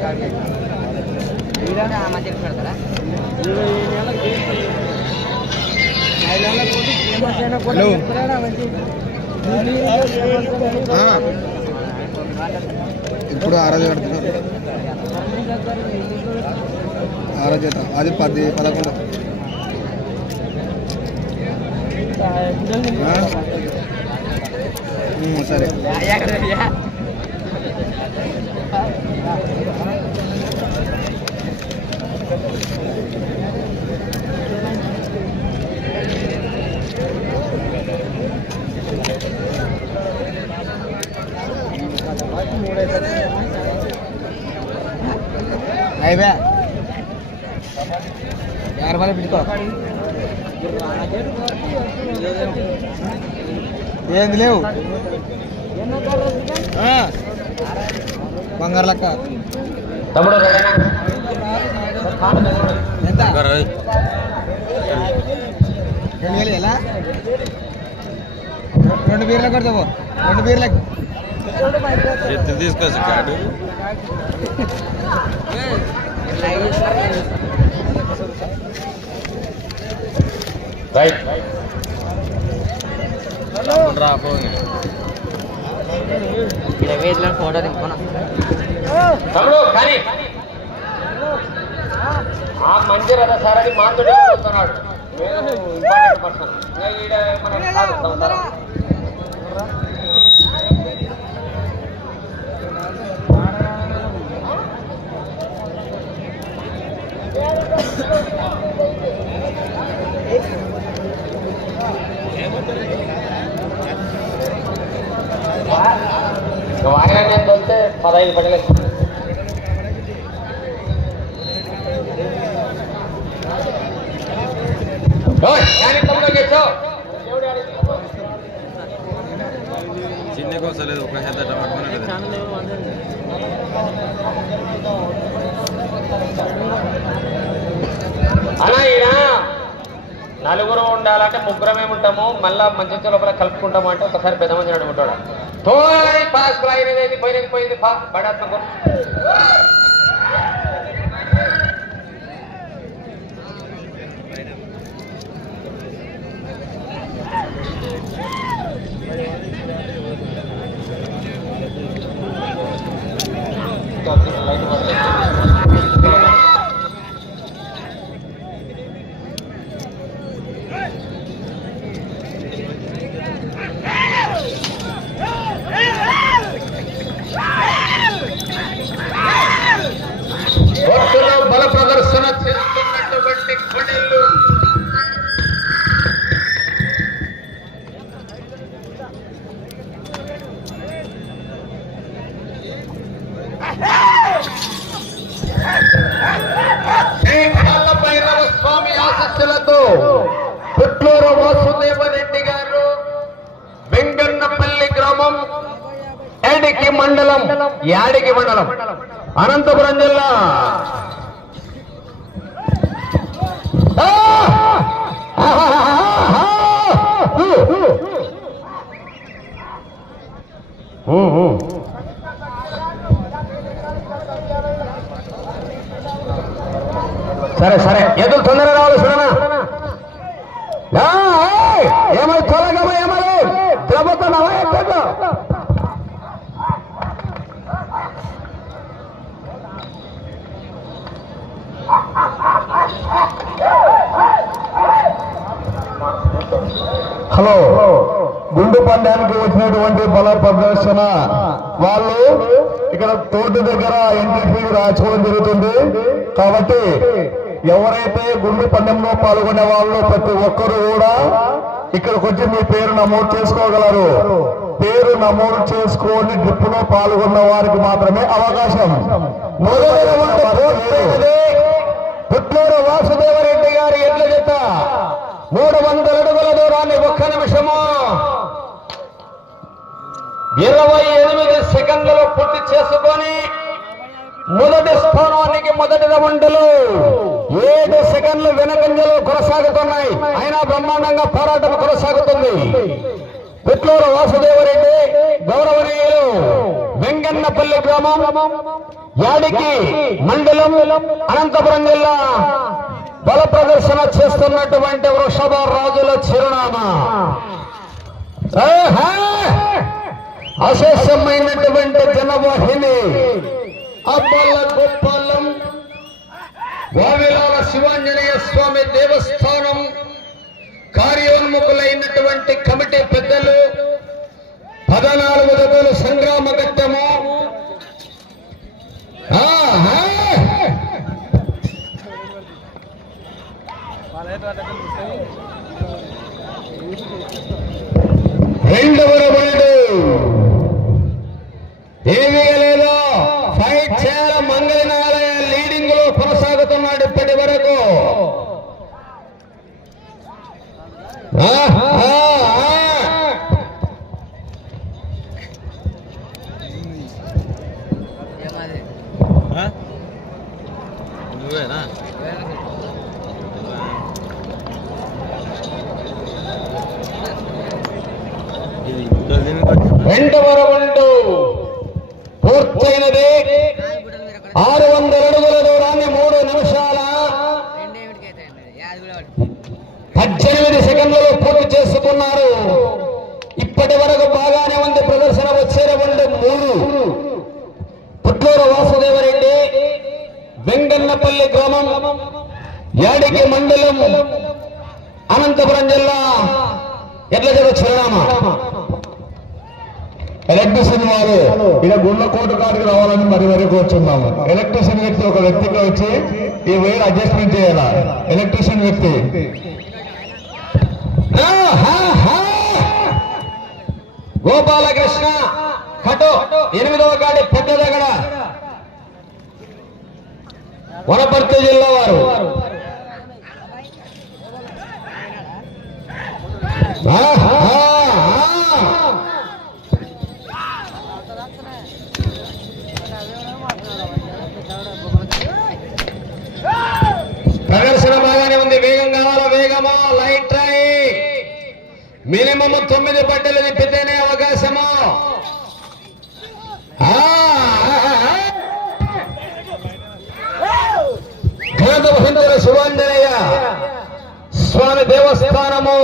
కాదు వీళ్ళని ఆ మధ్యకి పెడతారా ఇరవై నెలలకు చేస్తుంది. ఐదు నెలలకు పోతే ఫేమస్ అయినా కూడా ఇప్పుడు ఆరోజు పెడుతున్నారు ఆరో చేత అది పది పదకొండు. ఆ? సరే. అయిపోయా యాభై రూపాయలు పెట్టుకో. ఏంది లేవు. బంగారు లెక్క. తమ్ముడు ఎంత. రెండు వేలు ఎలా? రెండు బీర్లకు కొడతావు. రెండు బీర్లకు. ఎత్తి తీసుకొచ్చి కాడు. రైట్. రా ఫోన్ ఇక్కడ వేదిలో ఫోటో దింపుకున్నా తమ్ముడు కానీ ఆ మంచి రథ వస్తున్నాడు ఇంపార్టెంట్ పర్సన్. ఈడ మనం సాధిస్తాం సార్ పదహైదు పడలేదు చిన్న కోసలేదు ఒక హెద్ద ఛానల్ అలా ఈయన నలుగురు ఉండాలంటే ముగ్గురమే ఉంటాము మళ్ళా మంచి లోపల కలుపుకుంటాము అంటే ఒకసారి పెద్ద మంచి అడుగుంటాడు తోయ్ పాస్ పోయినది పోయింది బడాత్మకం ಯಾಡಿಗೆ ಮಂಡಲಂ? ಅನಂತಪುರಂ ಜಿಲ್ಲಾ ಹ್ಮ್ ಹ್ಮ್. ಸರಿ ಸರಿ. ಎದುರು ತೊಂದರೆ ಆಲೋಚಿಸೋಣ లో గుండు పందానికి వచ్చినటువంటి బల ప్రదర్శన వాళ్ళు ఇక్కడ తోటి దగ్గర ఎంట్రీ ఫీ రాసుకోవడం జరుగుతుంది. కాబట్టి ఎవరైతే గుండు పందెంలో పాల్గొనే వాళ్ళు ప్రతి ఒక్కరు కూడా ఇక్కడికి వచ్చి మీ పేరు నమోదు చేసుకోగలరు. పేరు నమోదు చేసుకొని ట్రిప్లో పాల్గొన్న వారికి మాత్రమే అవకాశం. పుట్లూరు వాసుదేవరెడ్డి గారి ఎట్లా చెత్త మూడు వందల అడుగుల దూరాన్ని ఒక్క నిమిషము. ఇరవై ఎనిమిది సెకండ్లలో పూర్తి చేసుకొని మొదటి స్థానానికి మొదటి రౌండ్లు. ఏడు సెకండ్లు వెనకంజలు కొనసాగుతున్నాయి. అయినా బ్రహ్మాండంగా పోరాటం కొనసాగుతుంది. పుట్లూరు వాసుదేవరెడ్డి గౌరవనీయులు వెంగన్నపల్లి గ్రామం యాడికి మండలం అనంతపురం జిల్లా బల ప్రదర్శన చేస్తున్నటువంటి వృషభ రాజుల చిరునామా. అశేషమైనటువంటి జనవాహిని. అబ్బల్ల గోపాలం వావిలాల శివాంజనేయ స్వామి దేవస్థానం కార్యోన్ముఖులైనటువంటి కమిటీ పెద్దలు పదనాలుగు జతలు సంగ్రామ ఘట్టము ఆహా! రెండవ రౌండ్ ఏమీ లేదు. ఫైట్ చేయాల మంగళనాలయ లీడింగ్లో కొనసాగుతున్నాడు ఇప్పటి వరకు. ఆహా ఆ, ఆ. ఏమాది నువ్వేనా ఇది రెండవ రౌండ్ పూర్తయినది ఆరు వందల అడుగుల దూరాన్ని మూడు నిమిషాల రెండేమిటికైతే యాది కూడా పద్దెనిమిది సెకండ్లలో పూర్తి చేసుకున్నారు ఇప్పటి వరకు బాగానే ఉంది ప్రదర్శన వచ్చే రౌండ్ మూడు పుట్లూరు వాసుదేవరెడ్డి వెంగన్నపల్లి గ్రామం యాడికి మండలం అనంతపురం జిల్లా ఎట్ల జరగ చిరునామా ఎలక్ట్రిషియన్ వారు ఇక్కడ గుండ్ల కోట కాడికి రావాలని మరి మరి కూర్చున్నాము ఎలక్ట్రిషియన్ వ్యక్తి ఒక వ్యక్తికి వచ్చి ఈ వైర్ అడ్జస్ట్మెంట్ చేయాలా? ఎలక్ట్రిషియన్ వ్యక్తి. గోపాలకృష్ణ కటో ఎనిమిదవ గాడి పెద్ద దగ్గర వనపర్తి జిల్లా వారు. ప్రదర్శన బాగానే ఉంది. వేగం కావాలా వేగమా లైట్ రై మినిమం తొమ్మిది పట్టెలు తిప్పితేనే అవకాశము? హిందువుల ఆ, శివాంజనేయ స్వామి దేవస్థానము.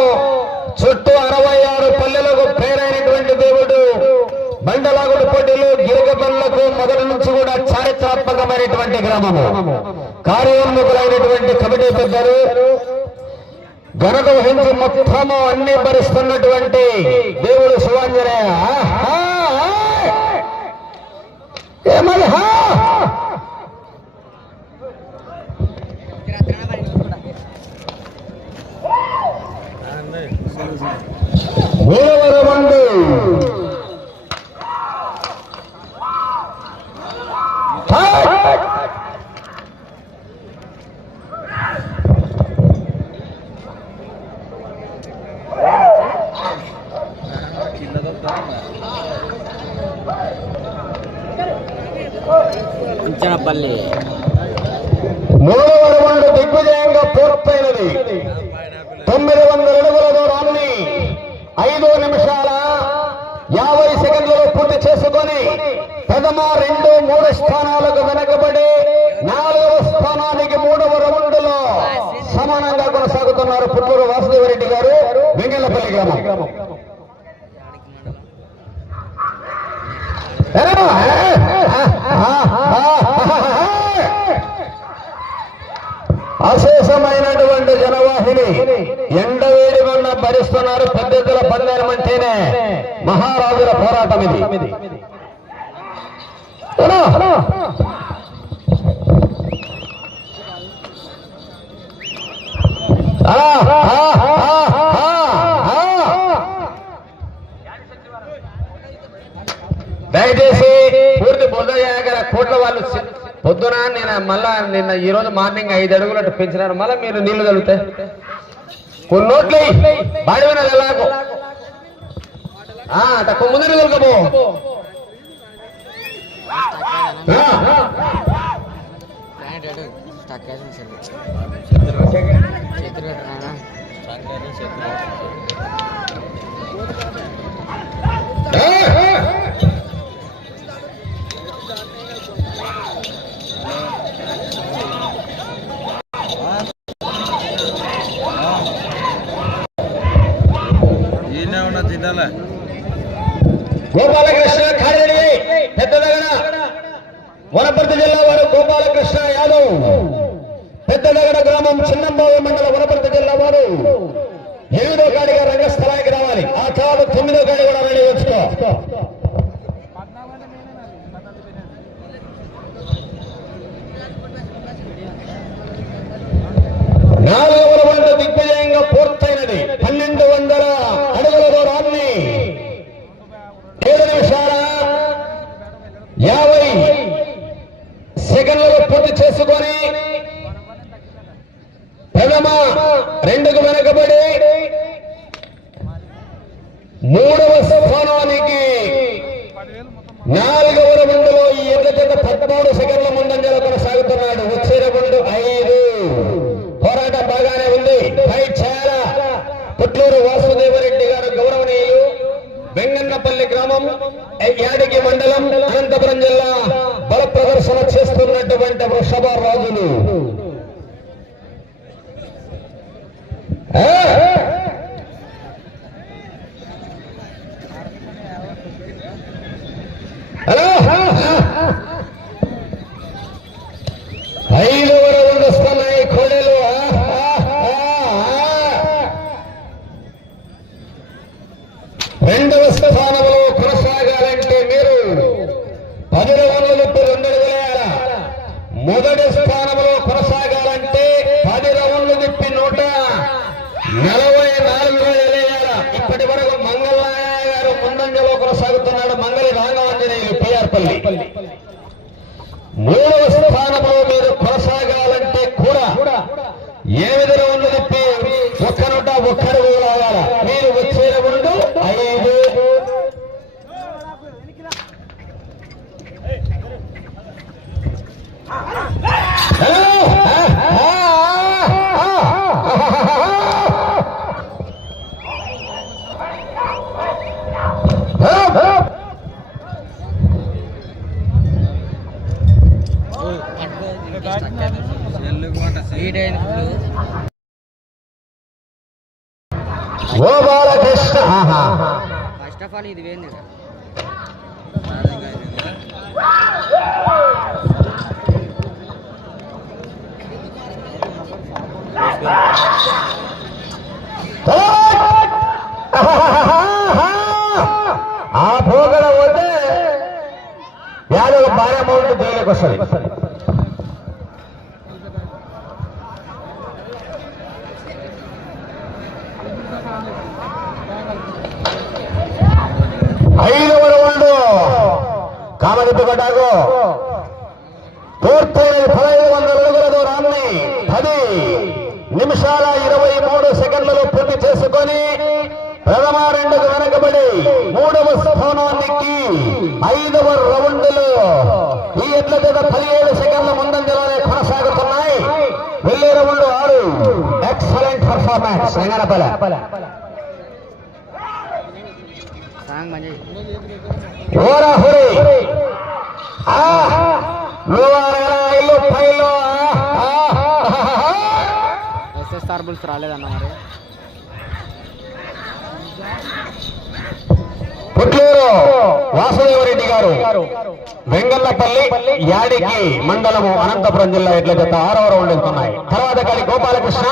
చుట్టూ అరవై ఆరు పల్లెలకు పేరైనటువంటి దేవుడు బండలాగుడు పోటీలు గిరిగపల్లకు మొదటి నుంచి కూడా చారిత్రాత్మకమైనటువంటి గ్రామము కార్యోన్ముఖులైనటువంటి కమిటీ పెద్దలు ఘనత వహించి మొత్తము అన్ని భరిస్తున్నటువంటి దేవుడు శివాంజనేయ ఆహా! హా? మూడవ హాయ్ తీవ్రమైనటువంటి జనవాహిని ఎండవేడి వల్ల భరిస్తున్నారు పెద్దల పందేరం అంటేనే మహారాజుల పోరాటం ఇది. దయచేసి పూర్తి బుద్ధ గారి కోట్ల వాళ్ళు పొద్దున నేను మళ్ళా నిన్న ఈరోజు మార్నింగ్ ఐదు అడుగులు అటు పెంచినారు. మళ్ళీ మీరు నీళ్ళు తగ్గుతాయి కొన్ని నోట్లు బాడి తక్కువ ముందు Chinnamboy you. Hello de viernes. సాగుతుగడ్డకు పూర్తి పదహైదు వందల అడుగుల దూరాన్ని పది నిమిషాల ఇరవై మూడు సెకండ్లలో పూర్తి చేసుకొని ప్రథమ రెండుకు వెనకబడి మూడవ స్థానానికి ఐదవ రౌండ్లో ఈ ఎట్ల చేత పదిహేడు సెకండ్ల ముందంజలోనే కొనసాగుతున్నాయి. వెళ్ళే రౌండ్ ఆరు ఎక్సలెంట్ పర్ఫార్మెన్స్ రంగనపల ఓరా హురే. ఎస్ఎస్ఆర్ బుల్స్ రాలేదన్న మరి. పుట్లూరు వాసుదేవరెడ్డి గారు. వెంగళ్ళపల్లి యాడికి మండలము అనంతపురం జిల్లా ఎట్ల చేత ఆరవ రౌండ్ వెళ్తున్నాయి తర్వాత కలి గోపాలకృష్ణ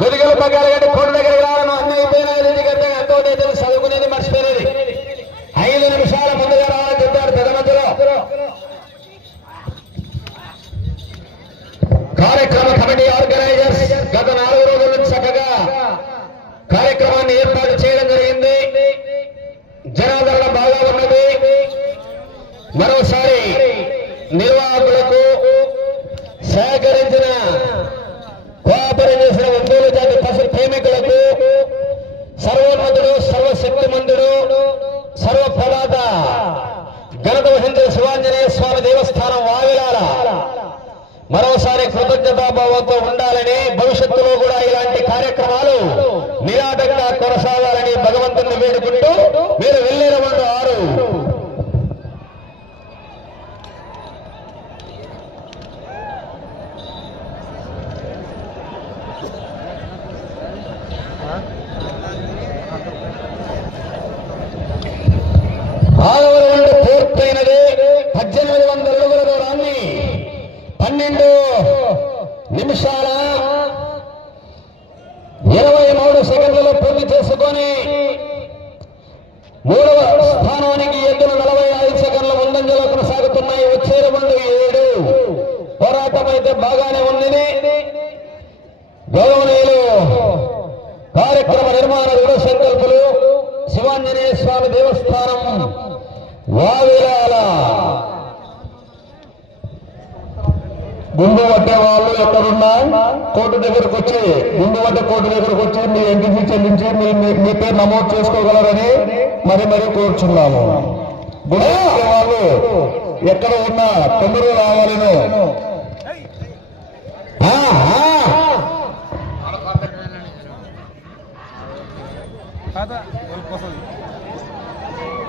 జొలిగల పగ్గాలు కోట దగ్గర రావడం అన్నీ అయిపోయినా చదువుకునేది మర్చిపోయి కార్యక్రమ కమిటీ ఆర్గనైజర్స్ గత నాలుగు రోజుల నుంచి చక్కగా కార్యక్రమాన్ని ఏర్పాటు చేయడం జరిగింది. జనాదరణ బాగా ఉన్నది. మరోసారి నిర్వాహకులకు సహకరించిన కోఆపరేట్ చేసిన ఒంగోలు జాతి పశు ప్రేమికులకు సర్వోన్నతుడు సర్వశక్తిమంతుడు సర్వ ప్రదాత గణత వహించిన శివాంజనేయ స్వామి దేవస్థానం వావిలాల మరోసారి కృతజ్ఞతాభావంతో ఉండాలని భవిష్యత్తులో కూడా ఇలాంటి కార్యక్రమాలు నిరాటంగా కొనసాగాలని భగవంతుని వేడుకుంటూ మీరు వెళ్ళిన వాళ్ళు ఆరు ఆరవ రౌండ్ పూర్తయినది పద్దెనిమిది వందల అడుగుల దూరాన్ని పన్నెండు నిమిషాల ఇరవై మూడు సెకండ్లలో పూర్తి చేసుకొని మూడవ స్థానానికి ఎద్దులు నలభై ఐదు సెకండ్ల ముందంజలో కొనసాగుతున్నాయి వచ్చే రౌండ్ ఏడు పోరాటం అయితే బాగానే ఉంది గౌరవనీయులు కార్యక్రమ నిర్మాణ దృఢ సంకల్పులు శివాంజనేయ స్వామి దేవస్థానం వావిలాల గుండు పట్టే వాళ్ళు ఎక్కడున్నా కోర్టు దగ్గరకు వచ్చి గుండు పట్టే కోర్టు దగ్గరకు వచ్చి మీ ఎంటికి చెల్లించి మీ మీ- పేరు నమోదు చేసుకోగలరని మరి మరి కోరుచున్నాము. గుడి వాళ్ళు ఎక్కడ ఉన్నా తొందరగా రావాలను ఆ, ఆ. కాదా వాళ్ళ కోసం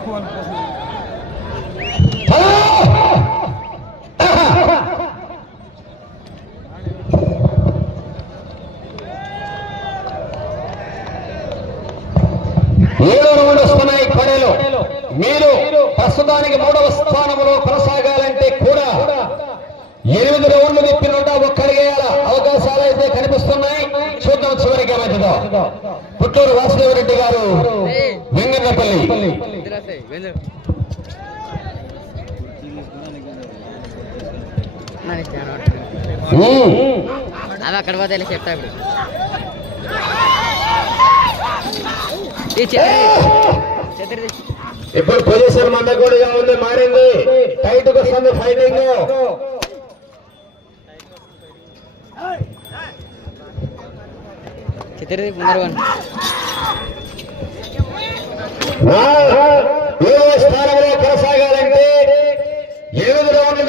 వాళ్ళ కోసం ఏడో రౌండ్ వస్తున్నాయి కొడలు మీరు ప్రస్తుతానికి మూడవ స్థానంలో కొనసాగాలంటే కూడా ఎనిమిది రౌండ్లు తిప్పి నూట ఒక్కడిగేయాల అవకాశాలు అయితే కనిపిస్తున్నాయి. చూద్దాం చివరికి ఏమవుతుందో పుట్టూరు వాసుదేవరెడ్డి గారు వెంగన్నపల్లి. అక్కడ పోతే చెప్తా ఇప్పుడు. ఇప్పుడు పొజిషన్ మంద కూడా ఉంది మారింది టైట్ వస్తుంది ఫైటింగ్. ఏడో కొనసాగాలంటే ఎనిమిది రౌండ్లు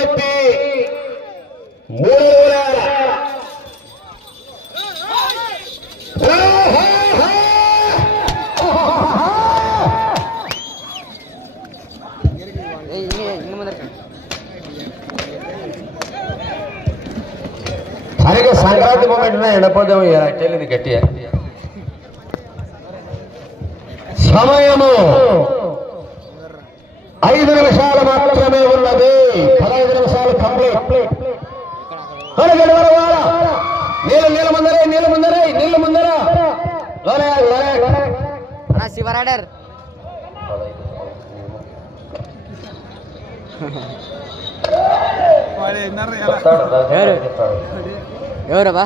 మూమెంట్ ఎండపోదాము తెలియదు గట్టిగా. సమయము ఐదు నిమిషాలు మాత్రమే ఉన్నది. పదహైదు నిమిషాలు కంప్లీట్. నీళ్ళు నీళ్ళ ముందరే నీళ్ళ ముందరే నీళ్ళ ముందర. శివరాడర్ ఎవరు? ఎవరబ్బా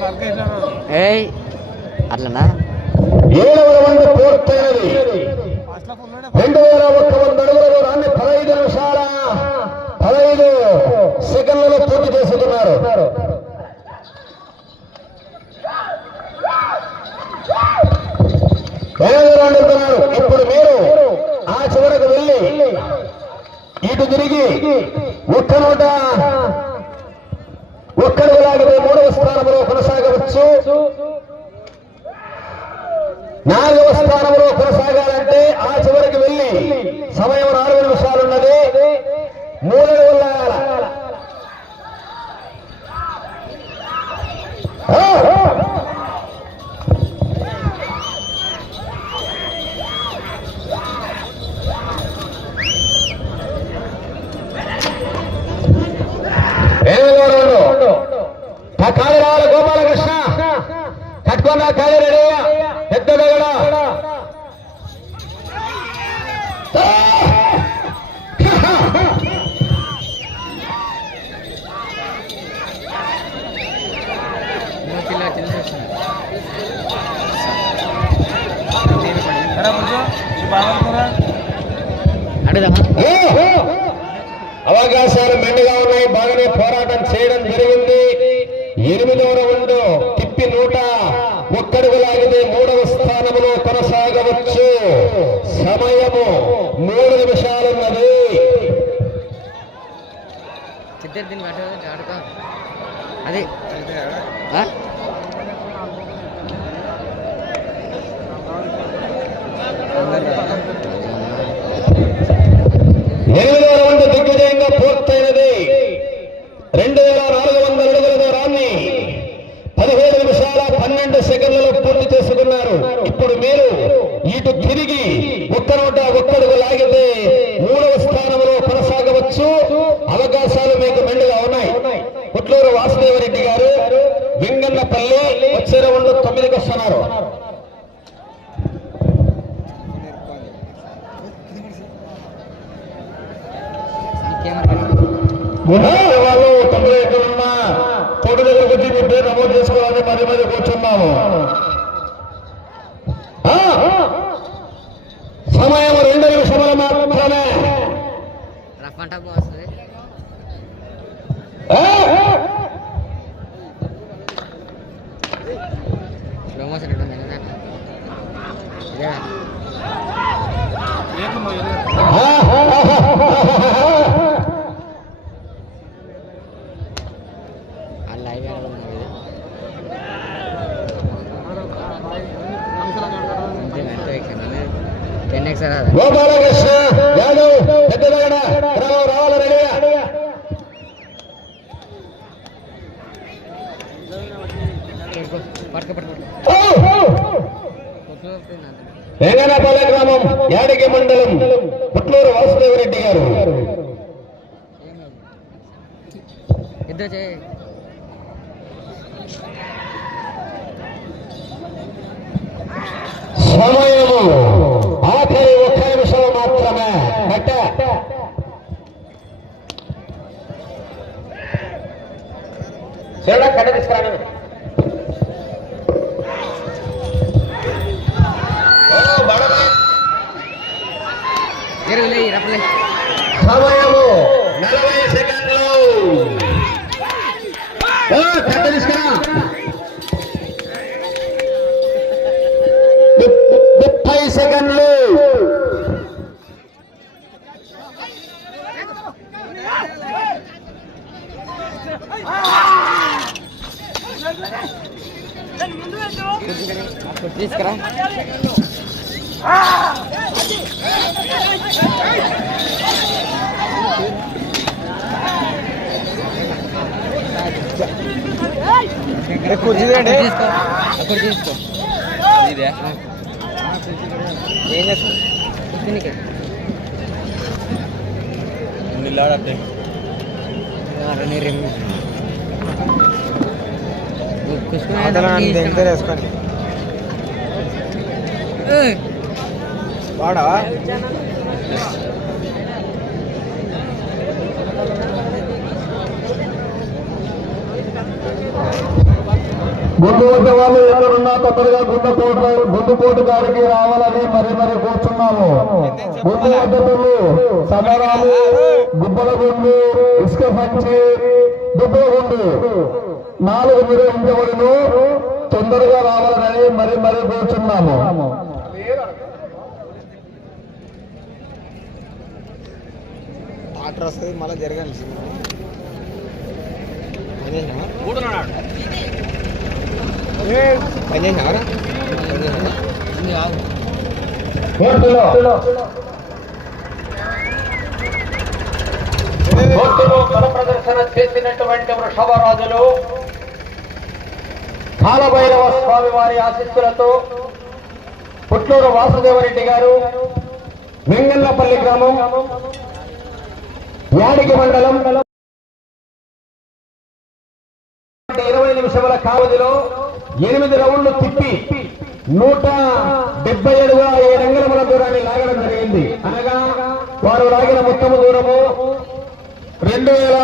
పలకేసినారు ఏయ్ అట్లనా ఏడవ రౌండ్ పూర్తయినది రెండు వేల ఒక్క వంద అడుగుల దూరాన్ని పదహైదు నిమిషాల పదహైదు సెకండ్లలో పూర్తి చేసుకున్నారు రౌండ్ వెళ్తున్నారు ఇప్పుడు మీరు ఆ చివరకు వెళ్ళి ఇటు తిరిగి ఒక్క నూట ఒక్కడు లాగితే మూడవ స్థానంలో కొనసాగవచ్చు. నాలుగవ స్థానంలో కొనసాగాలంటే ఆ చివరికి వెళ్ళి సమయం నాలుగు నిమిషాలు అవకాశాలు మెండుగా ఉన్నాయి. బాగానే పోరాటం చేయడం జరిగింది. ఎనిమిదవ రౌండ్ తిప్పి నూట ఒక్కడుగు లాగితే మూడవ స్థానంలో కొనసాగవచ్చు. సమయము మూడు నిమిషాలున్నది దీన్ని పట్టు వేల అది దిగ్విజయంగా పూర్తయినది. రెండు వేల నాలుగు వందల అడుగుల దూరాన్ని పదిహేడు నిమిషాల పన్నెండు సెకండ్లలో పూర్తి చేసుకున్నారు. ఇప్పుడు మీరు ఇటు తిరిగి ఒక్క నూట ఒక్కడుగు లాగితే మూడవ స్థానంలో కొనసాగవచ్చు. అవకాశాలు మీకు మెండుగా ఉన్నాయి. పుట్లూరు వాసుదేవరెడ్డి గారు వెంగన్నపల్లి వచ్చే రెండు తొమ్మిదికి వస్తున్నారు కెమెరా గుండె వాళ్ళు తొమ్మిది ఎక్కడున్నా కోటి దగ్గరకు వచ్చి మీ పేరు నమోదు చేసుకోవాలని మరి మరి కూర్చున్నాము ఆ? సమయం రెండు నిమిషములు మాత్రమే రఫ్ అంటా వస్తుంది ఆ? స్లో మోషన్ ఉంటుంది కదా ఇదేనా ఆ టెన్ ఎక్స్ గోపాలకృష్ణ యాదవ్ రావాలి రెడీగా గ్రామం యాడికి మండలం పుట్లూరు వాసుదేవరెడ్డి గారు ఇద్దరు సమయము ఆఖరి ఒక్క నిమిషం మాత్రమే. కట్ట కట్ట తీసుకురాను. సమయము నలభై సెకండ్లు. ఓ, కట్ట తీసుకురా. ముప్పై సెకండ్లు తీసుకురా కుర్చీ తీయండి. తీసుకో అక్కడ తీసుకో ఇదే ఏం చేస్తుంది కూర్చునికే నిల్లాడట్టే నీ రెమ్మి అవతల నన్ను దగ్గర వేసుకొని వాడా? గుండు వాళ్ళు ఎక్కడున్నా తొందరగా గుండెపోటు గుండెపోటు గారికి రావాలని మరి మరి కూర్చున్నాము. గుండు పద్ధతులు సమరాలు గుబ్బల గుండు ఇసుక సంచి దుబ్బల గుండు నాలుగు నిర్వహించబడును తొందరగా రావాలని మరి మరి కూర్చున్నాము. వస్తుంది మళ్ళీ జరగాలి. కోర్టులో కోర్టులో బల ప్రదర్శన చేసినటువంటి వృషభ రాజులు కాలభైరవ స్వామి వారి ఆశిస్సులతో పుట్లూరు వాసుదేవరెడ్డి గారు వెంగళ్ళపల్లి గ్రామం యాడికి మండలం. ఇరవై నిమిషముల కావధిలో ఎనిమిది రౌండ్లు తిప్పి నూట డెబ్బై ఏడుగా ఏడు అంగళముల దూరాన్ని లాగడం జరిగింది. అనగా వారు లాగిన మొత్తము దూరము రెండు వేల